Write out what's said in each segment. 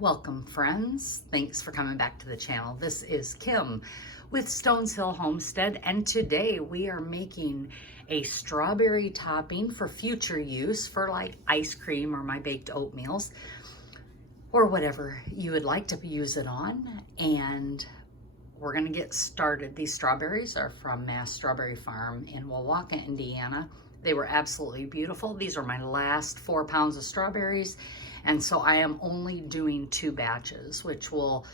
Welcome friends, thanks for coming back to the channel. This is Kim with Stones Hill Homestead, and today we are making a strawberry topping for future use for like ice cream or my baked oatmeals or whatever you would like to use it on. And we're gonna get started. These strawberries are from Mass Strawberry Farm in Wauwaka, Indiana. They were absolutely beautiful. These are my last 4 pounds of strawberries. And so I am only doing 2 batches, which will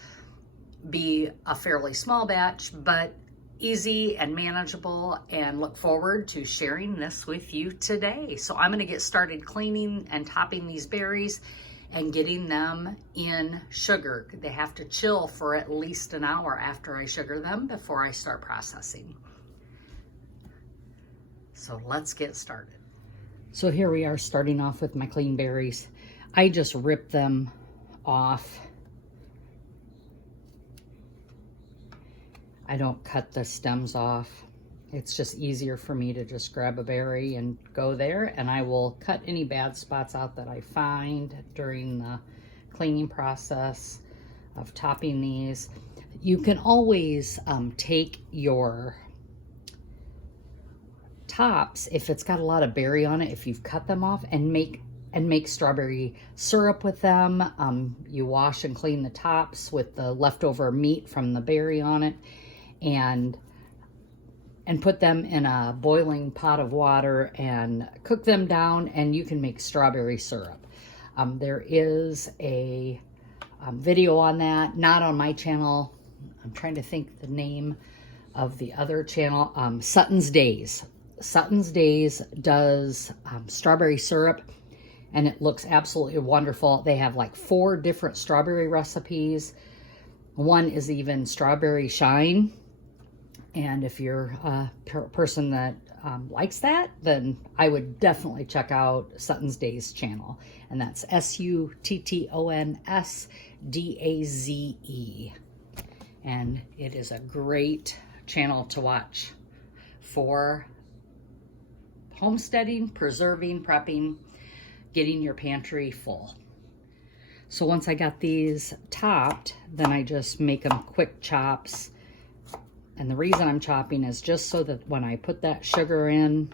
be a fairly small batch, but easy and manageable, and look forward to sharing this with you today. So I'm gonna get started cleaning and topping these berries and getting them in sugar. They have to chill for at least an hour after I sugar them before I start processing. So let's get started. So here we are starting off with my clean berries. I just rip them off. I don't cut the stems off. It's just easier for me to just grab a berry and go there, and I will cut any bad spots out that I find during the cleaning process of topping these. You can always take your tops, if it's got a lot of berry on it, if you've cut them off, and make strawberry syrup with them. You wash and clean the tops with the leftover meat from the berry on it, and put them in a boiling pot of water and cook them down, and you can make strawberry syrup. There is a video on that, not on my channel. I'm trying to think the name of the other channel. Sutton's Days. Sutton's Days does strawberry syrup, and it looks absolutely wonderful. They have like 4 different strawberry recipes. One is even strawberry shine. And if you're a person that likes that, then I would definitely check out Sutton's Days channel. And that's SUTTONSDAZE. And it is a great channel to watch for homesteading, preserving, prepping, getting your pantry full. So once I got these topped, then I just make them quick chops. And the reason I'm chopping is just so that when I put that sugar in,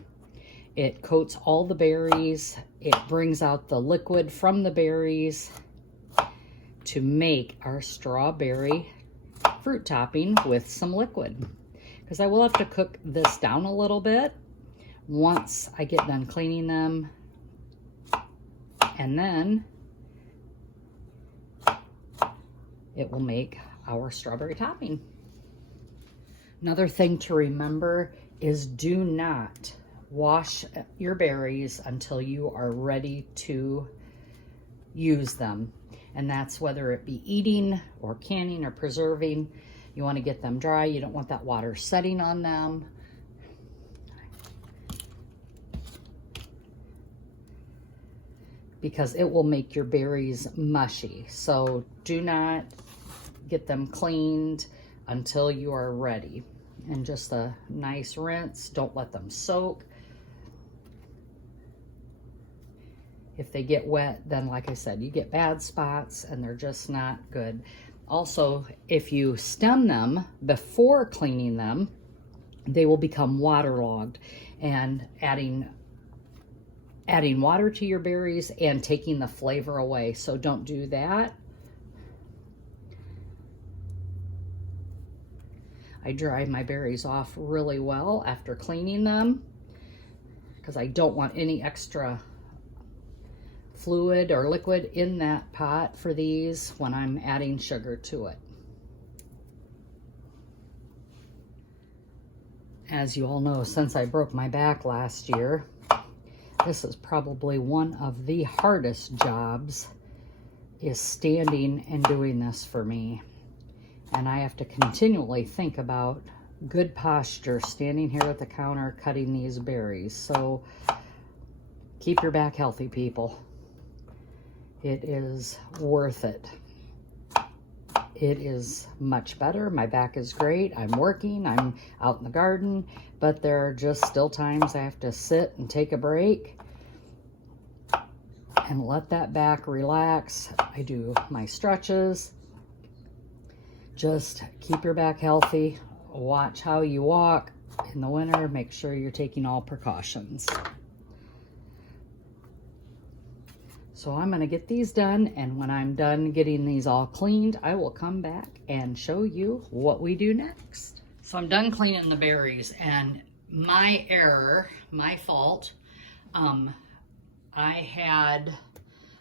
it coats all the berries. It brings out the liquid from the berries to make our strawberry fruit topping with some liquid. Because I will have to cook this down a little bit once I get done cleaning them. And then it will make our strawberry topping. Another thing to remember is do not wash your berries until you are ready to use them. And that's whether it be eating or canning or preserving. You want to get them dry. You don't want that water setting on them. Because it will make your berries mushy. So do not get them cleaned until you are ready. And just a nice rinse. Don't let them soak. If they get wet, then like I said, you get bad spots and they're just not good. Also, if you stem them before cleaning them, they will become waterlogged, and adding water to your berries and taking the flavor away. So don't do that. I dry my berries off really well after cleaning them because I don't want any extra fluid or liquid in that pot for these when I'm adding sugar to it. As you all know, since I broke my back last year, this is probably one of the hardest jobs, is standing and doing this for me. And I have to continually think about good posture standing here at the counter cutting these berries. So keep your back healthy, people. It is worth it. It is much better. My back is great. I'm working. I'm out in the garden. But there are just still times I have to sit and take a break and let that back relax. I do my stretches. Just keep your back healthy. Watch how you walk in the winter. Make sure you're taking all precautions. So I'm going to get these done, and when I'm done getting these all cleaned, I will come back and show you what we do next. So I'm done cleaning the berries, and my error, my fault, I had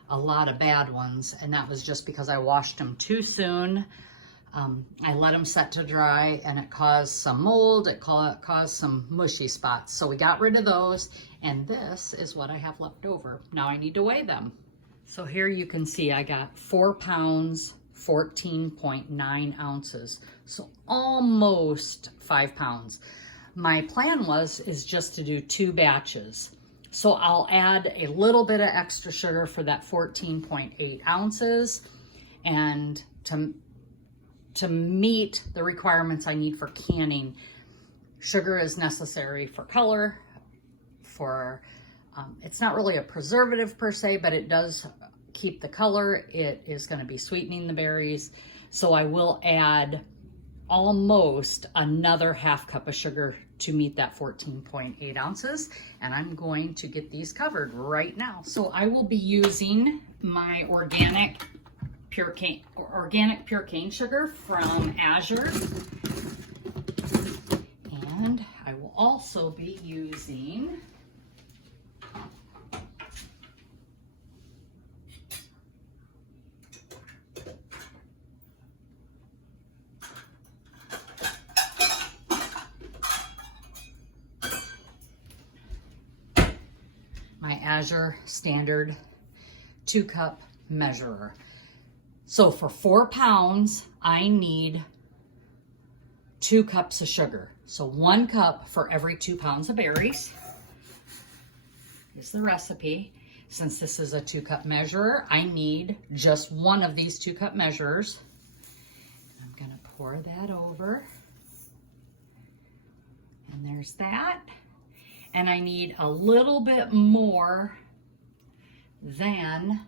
a lot of bad ones, and that was just because I washed them too soon. I let them set to dry, and it caused some mold, it caused some mushy spots. So we got rid of those, and this is what I have left over. Now I need to weigh them. So here you can see I got 4 pounds, 14.9 ounces. So almost 5 pounds. My plan is just to do 2 batches. So I'll add a little bit of extra sugar for that 14.8 ounces, and to meet the requirements I need for canning. Sugar is necessary for color, it's not really a preservative per se, but it does keep the color. It is going to be sweetening the berries. So I will add almost another half cup of sugar to meet that 14.8 ounces. And I'm going to get these covered right now. So I will be using my organic pure cane sugar from Azure. And I will also be using my Azure Standard 2-cup measurer. So for 4 pounds, I need 2 cups of sugar. So 1 cup for every 2 pounds of berries. Here's the recipe. Since this is a 2-cup measurer, I need just one of these 2-cup measurers. I'm gonna pour that over. And there's that. And I need a little bit more than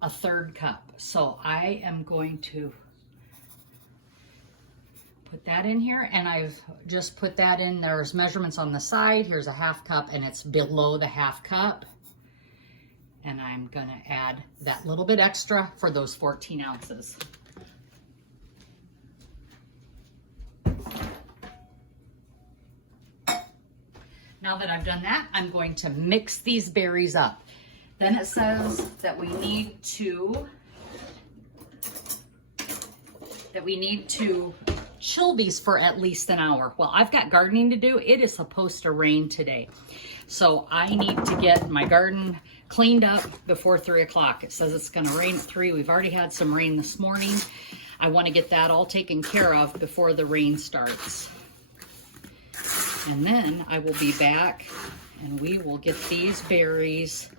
a 1/3 cup. So I am going to put that in here, and I've just put that in. There's measurements on the side. Here's a 1/2 cup, and it's below the 1/2 cup. And I'm gonna add that little bit extra for those 14 ounces. Now that I've done that, I'm going to mix these berries up. Then it says that we need to chill these for at least an hour. Well, I've got gardening to do. It is supposed to rain today. So I need to get my garden cleaned up before 3 o'clock. It says it's gonna rain at 3. We've already had some rain this morning. I wanna get that all taken care of before the rain starts. And then I will be back and we will get these berries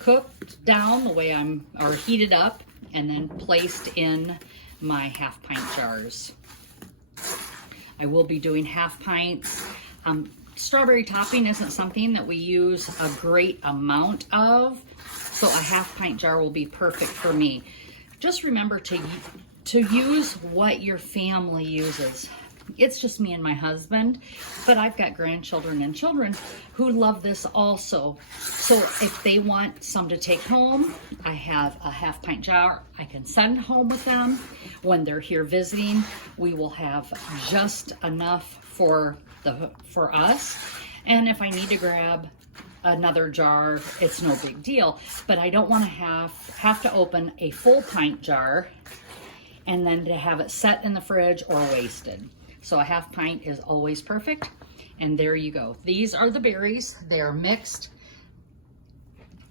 cooked down the way or heated up, and then placed in my 1/2 pint jars. I will be doing 1/2 pints. Strawberry topping isn't something that we use a great amount of, so a 1/2 pint jar will be perfect for me. Just remember to use what your family uses. It's just me and my husband, but I've got grandchildren and children who love this also. So if they want some to take home, I have a 1/2 pint jar I can send home with them. When they're here visiting, we will have just enough for us. And if I need to grab another jar, it's no big deal. But I don't want to have to open a full pint jar and then to have it set in the fridge or wasted. So a 1/2 pint is always perfect. And there you go. These are the berries. They are mixed.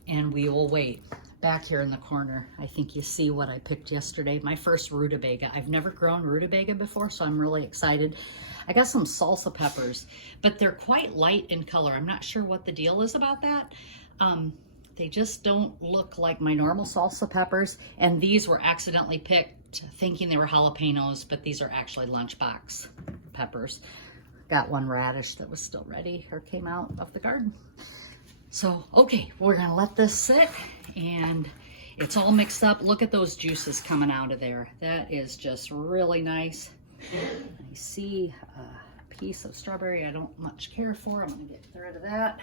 And we will wait. Back here in the corner, I think you see what I picked yesterday. My first rutabaga. I've never grown rutabaga before, so I'm really excited. I got some salsa peppers, but they're quite light in color. I'm not sure what the deal is about that. They just don't look like my normal salsa peppers. And these were accidentally picked thinking they were jalapenos, but these are actually lunchbox peppers. Got one radish that was still ready or came out of the garden. So, okay, we're gonna let this sit, and it's all mixed up. Look at those juices coming out of there. That is just really nice. I see a piece of strawberry I don't much care for. I'm gonna get rid of that.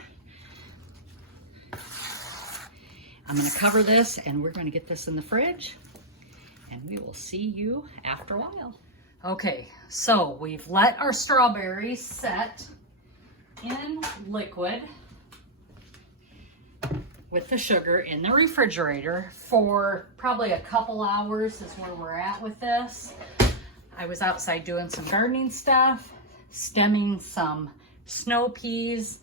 I'm gonna cover this, and we're gonna get this in the fridge, and we will see you after a while. Okay, so we've let our strawberries set in liquid with the sugar in the refrigerator for probably a couple hours is where we're at with this. I was outside doing some gardening stuff, stemming some snow peas,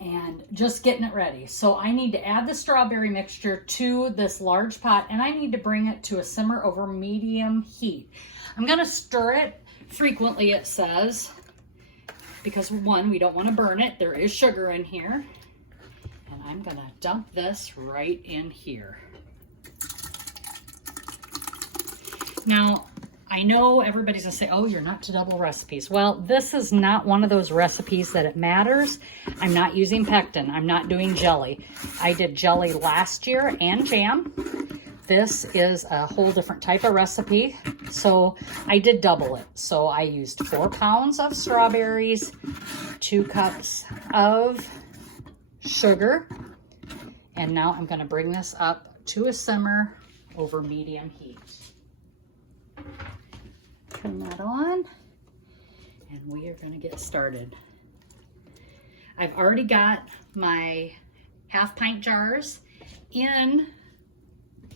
and just getting it ready. So I need to add the strawberry mixture to this large pot, and I need to bring it to a simmer over medium heat. I'm gonna stir it frequently, it says, because one, we don't wanna burn it. There is sugar in here. And I'm gonna dump this right in here. Now, I know everybody's gonna say, oh, you're not to double recipes. Well, this is not one of those recipes that it matters. I'm not using pectin. I'm not doing jelly. I did jelly last year and jam. This is a whole different type of recipe. So I did double it. So I used 4 pounds of strawberries, 2 cups of sugar, and now I'm going to bring this up to a simmer over medium heat. Turn that on, and we are going to get started. I've already got my 1/2 pint jars in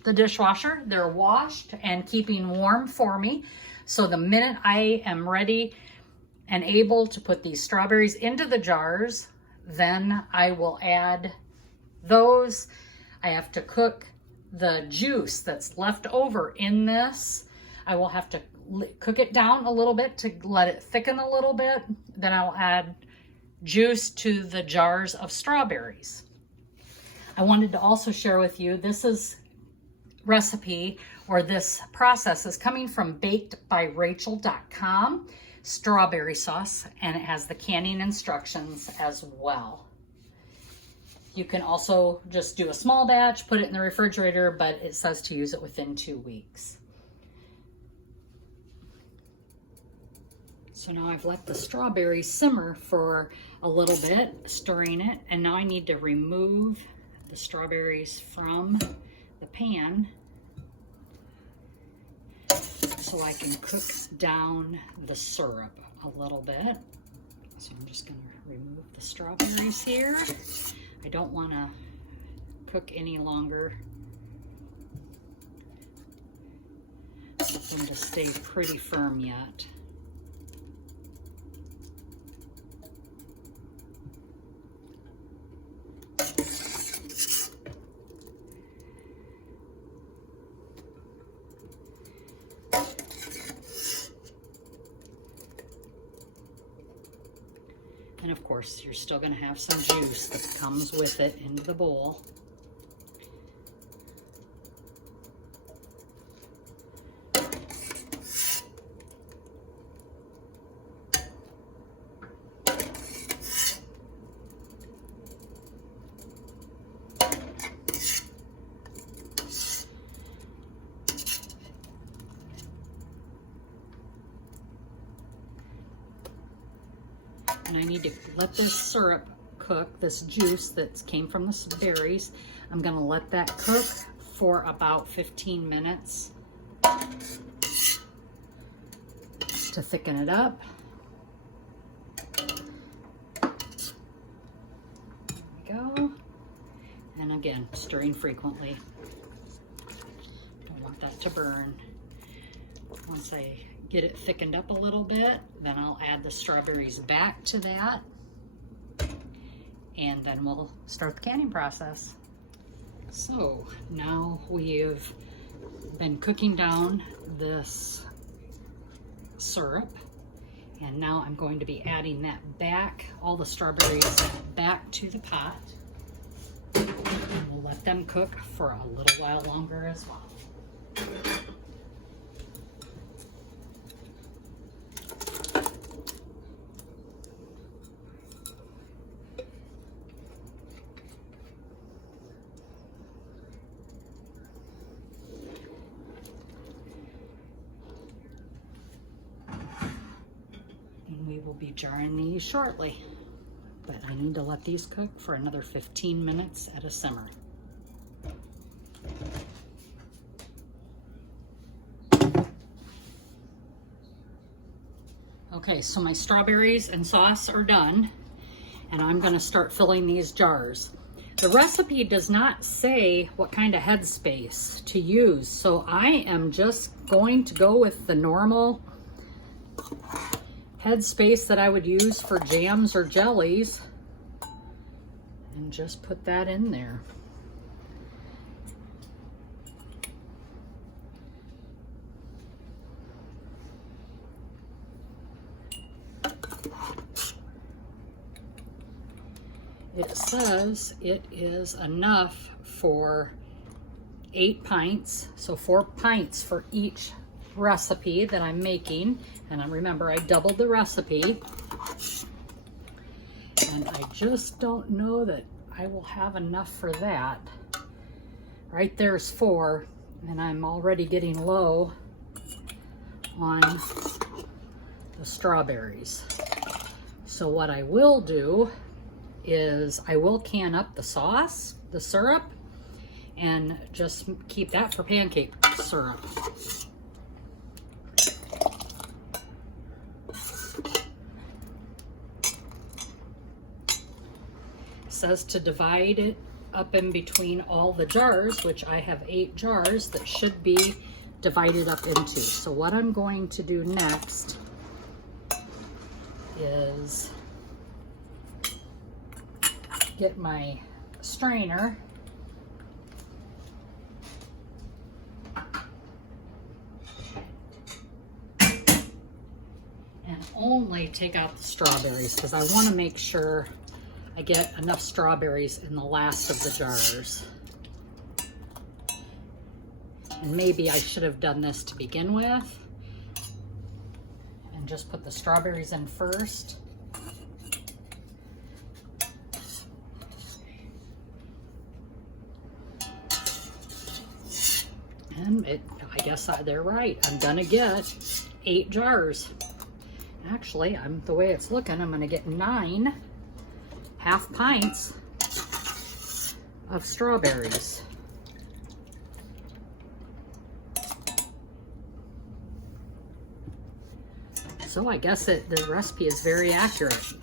the dishwasher. They're washed and keeping warm for me. So the minute I am ready and able to put these strawberries into the jars, then I will add those. I have to cook the juice that's left over in this. I will have to cook it down a little bit to let it thicken a little bit. Then I'll add juice to the jars of strawberries. I wanted to also share with you, this recipe is coming from bakedbyrachel.com. Strawberry sauce, and it has the canning instructions as well. You can also just do a small batch, put it in the refrigerator, but it says to use it within 2 weeks. So now I've let the strawberries simmer for a little bit, stirring it, and now I need to remove the strawberries from the pan so I can cook down the syrup a little bit. So I'm just going to remove the strawberries here. I don't want to cook any longer. I want them to stay pretty firm yet. And of course, you're still going to have some juice that comes with it into the bowl. And I need to let this syrup cook, this juice that came from the berries. I'm going to let that cook for about 15 minutes to thicken it up. There we go. And again, stirring frequently. Don't want that to burn. Once I get it thickened up a little bit, then I'll add the strawberries back to that, and then we'll start the canning process. So now we've been cooking down this syrup, and now I'm going to be adding that back, all the strawberries back to the pot, and we'll let them cook for a little while longer as well. will be jarring these shortly, but I need to let these cook for another 15 minutes at a simmer. Okay, so my strawberries and sauce are done, and I'm going to start filling these jars. The recipe does not say what kind of headspace to use, so I am just going to go with the normal headspace that I would use for jams or jellies, and just put that in there. It says it is enough for 8 pints, so 4 pints for each recipe that I'm making. And remember, I doubled the recipe. And I just don't know that I will have enough for that. Right there's 4, and I'm already getting low on the strawberries. So what I will do is I will can up the sauce, the syrup, and just keep that for pancake syrup. It says to divide it up in between all the jars, which I have 8 jars that should be divided up into. So what I'm going to do next is get my strainer and only take out the strawberries, because I want to make sure I get enough strawberries in the last of the jars. And maybe I should have done this to begin with and just put the strawberries in first. And I guess they're right. I'm gonna get 8 jars. Actually, the way it's looking, I'm gonna get 9 half pints of strawberries. So I guess the recipe is very accurate.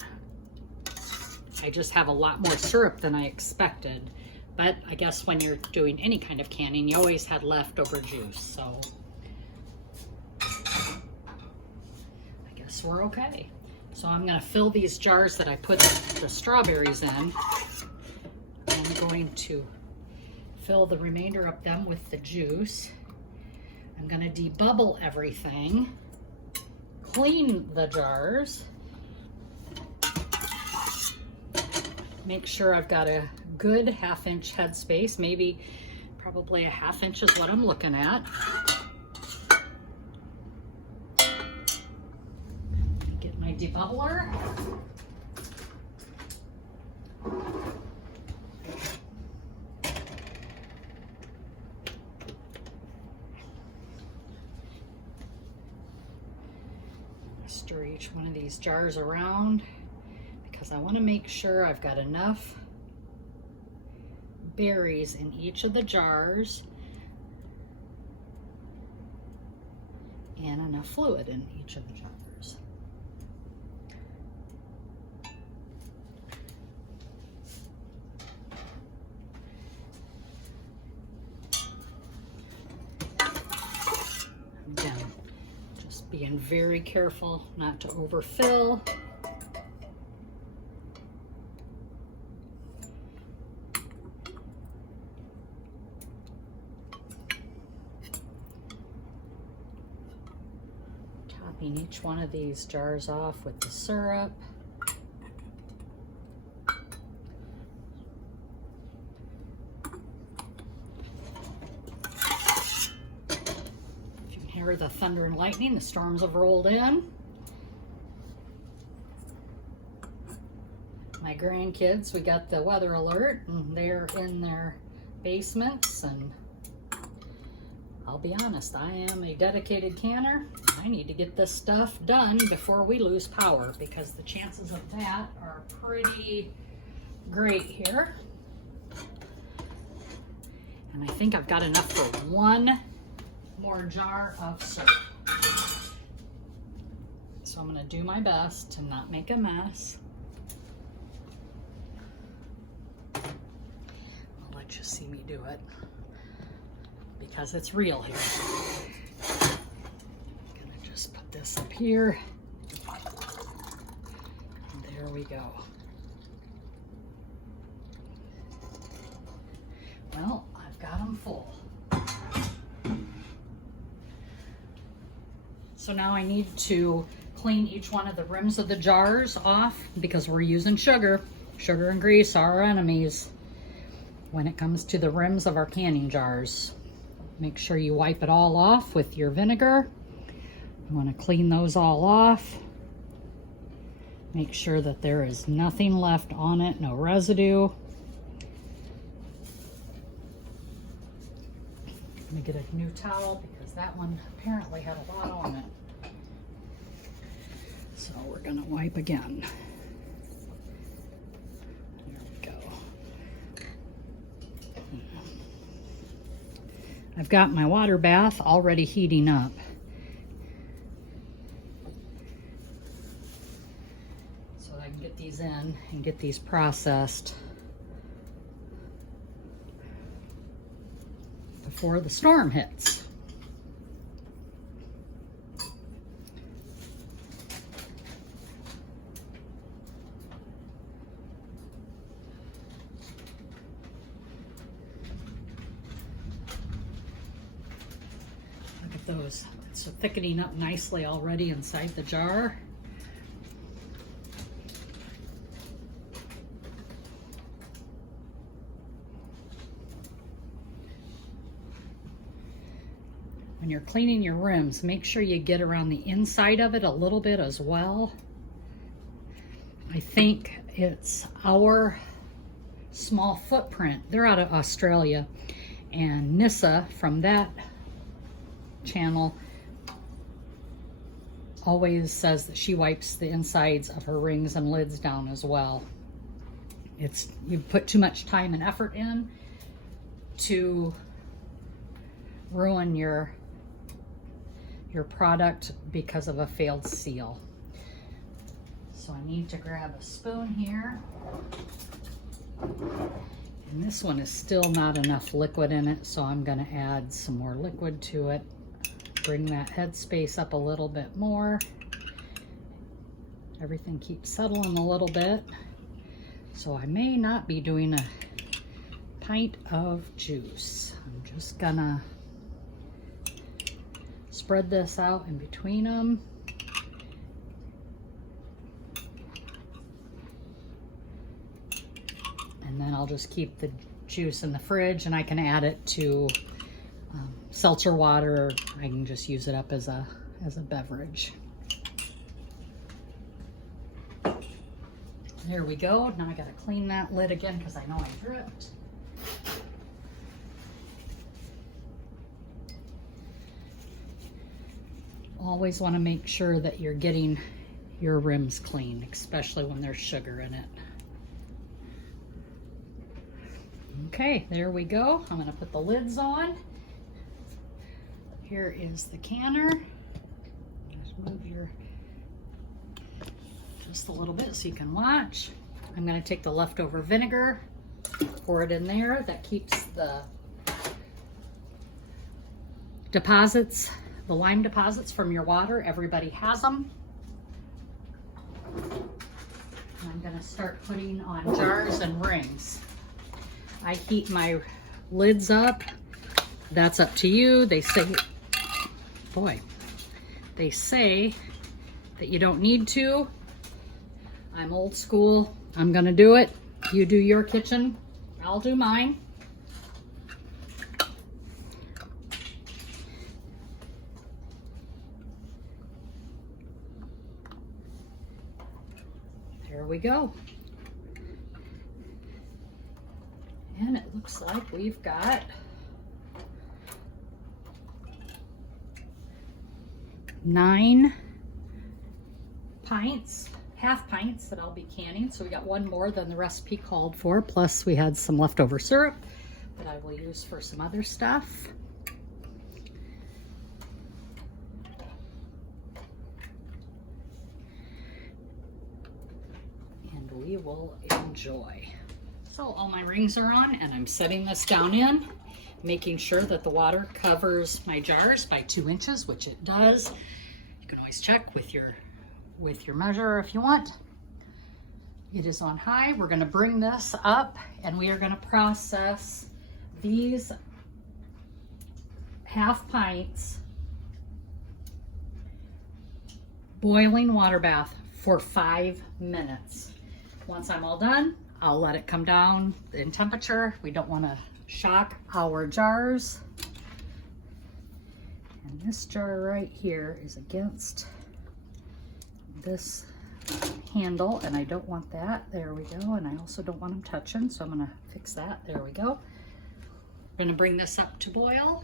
I just have a lot more syrup than I expected. But I guess when you're doing any kind of canning, you always had leftover juice, so I guess we're okay. So I'm going to fill these jars that I put the strawberries in. I'm going to fill the remainder of them with the juice. I'm going to debubble everything, clean the jars, make sure I've got a good 1/2 inch headspace, probably a 1/2 inch is what I'm looking at. Get my debubbler. Stir each one of these jars around because I want to make sure I've got enough berries in each of the jars and enough fluid in each of the jars. Again, just being very careful not to overfill. Topping each one of these jars off with the syrup. If you can hear the thunder and lightning, the storms have rolled in. My grandkids, we got the weather alert, and they're in their basements, and I'll be honest, I am a dedicated canner. I need to get this stuff done before we lose power, because the chances of that are pretty great here. And I think I've got enough for one more jar of soap. So I'm going to do my best to not make a mess. I'll let you see me do it, because it's real here. I'm gonna just put this up here. And there we go. Well, I've got them full. So now I need to clean each one of the rims of the jars off, because we're using sugar. Sugar and grease are our enemies when it comes to the rims of our canning jars. Make sure you wipe it all off with your vinegar. You want to clean those all off. Make sure that there is nothing left on it, no residue. Let me get a new towel, because that one apparently had a lot on it. So we're going to wipe again. There we go. I've got my water bath already heating up. So I can get these in and get these processed before the storm hits. Those, it's thickening up nicely already inside the jar. When you're cleaning your rims, make sure you get around the inside of it a little bit as well. I think it's Our Small Footprint. They're out of Australia, and Nissa from that channel always says that she wipes the insides of her rings and lids down as well. You put too much time and effort in to ruin your product because of a failed seal. So I need to grab a spoon here, and this one is still not enough liquid in it, so I'm going to add some more liquid to it. Bring that head space up a little bit more. Everything keeps settling a little bit. So I may not be doing a pint of juice. I'm just gonna spread this out in between them. And then I'll just keep the juice in the fridge, and I can add it to seltzer water, or I can just use it up as a beverage. There we go. Now I gotta clean that lid again, because I know I dripped. Always want to make sure that you're getting your rims clean, especially when there's sugar in it. Okay, there we go. I'm gonna put the lids on. Here is the canner. Just move just a little bit so you can watch. I'm going to take the leftover vinegar, pour it in there. That keeps the deposits, the lime deposits from your water. Everybody has them. And I'm going to start putting on jars and rings. I heat my lids up. That's up to you. They say that you don't need to. I'm old school. I'm gonna do it. You do your kitchen. I'll do mine. There we go. And it looks like we've got 9 pints, half pints that I'll be canning. So we got one more than the recipe called for. Plus we had some leftover syrup that I will use for some other stuff. And we will enjoy. So all my rings are on, and I'm setting this down in, making sure that the water covers my jars by 2 inches, which it does. You can always check with your measure if you want. It is on high. We're going to bring this up, and we are going to process these half pints boiling water bath for 5 minutes. Once I'm all done, I'll let it come down in temperature. We don't want to shock our jars. And this jar right here is against this handle, and I don't want that. There we go. And I also don't want them touching, so I'm going to fix that. There we go. We're going to bring this up to boil,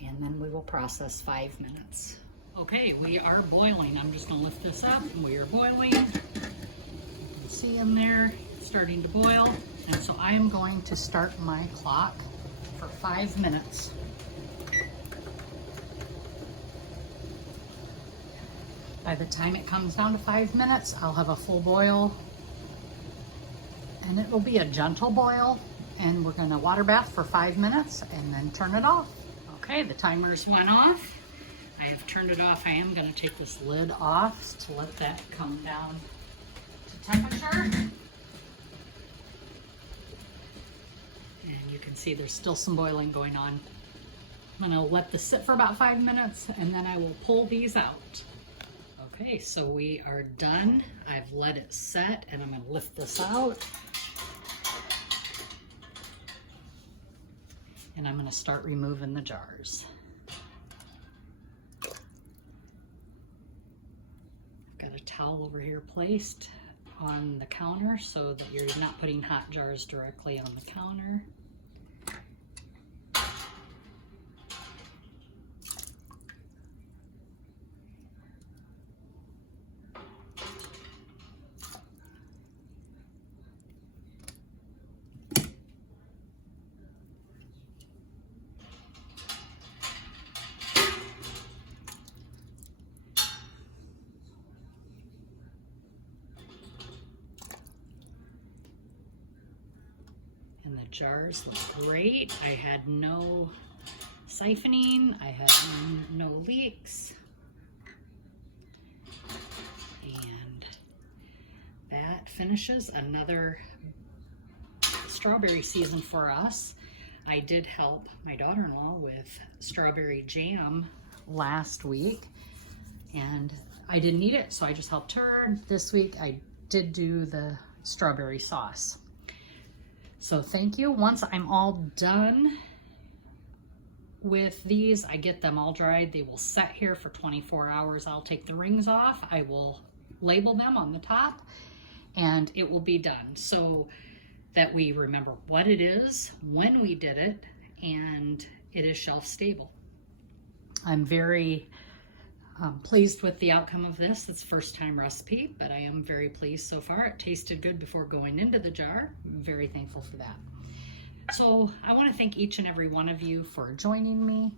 and then we will process 5 minutes. Okay, we are boiling. I'm just going to lift this up, and we are boiling. You can see in there starting to boil, and so I am going to start my clock for 5 minutes. By the time it comes down to 5 minutes, I'll have a full boil, and it will be a gentle boil, and we're going to water bath for 5 minutes and then turn it off. Okay, the timers went off. I have turned it off. I am going to take this lid off to let that come down to temperature. And you can see there's still some boiling going on. I'm going to let this sit for about 5 minutes, and then I will pull these out. Okay, so we are done. I've let it set, and I'm going to lift this out. And I'm going to start removing the jars. I've got a towel over here placed on the counter so that you're not putting hot jars directly on the counter. And the jars look great. I had no siphoning. I had no leaks. And that finishes another strawberry season for us. I did help my daughter-in-law with strawberry jam last week, and I didn't eat it, so I just helped her. This week I did do the strawberry sauce. So thank you. Once I'm all done with these, I get them all dried. They will set here for 24 hours. I'll take the rings off. I will label them on the top, and it will be done so that we remember what it is, when we did it, and it is shelf stable. I'm very pleased with the outcome of this. It's a first time recipe, but I am very pleased so far. It tasted good before going into the jar. I'm very thankful for that. So I want to thank each and every one of you for joining me,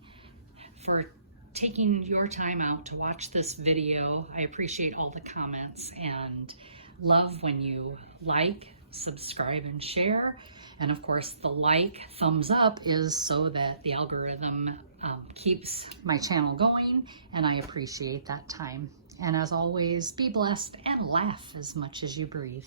for taking your time out to watch this video. I appreciate all the comments and love when you like, subscribe, and share. And of course, the thumbs up is so that the algorithm keeps my channel going, and I appreciate that time. And as always, be blessed and laugh as much as you breathe.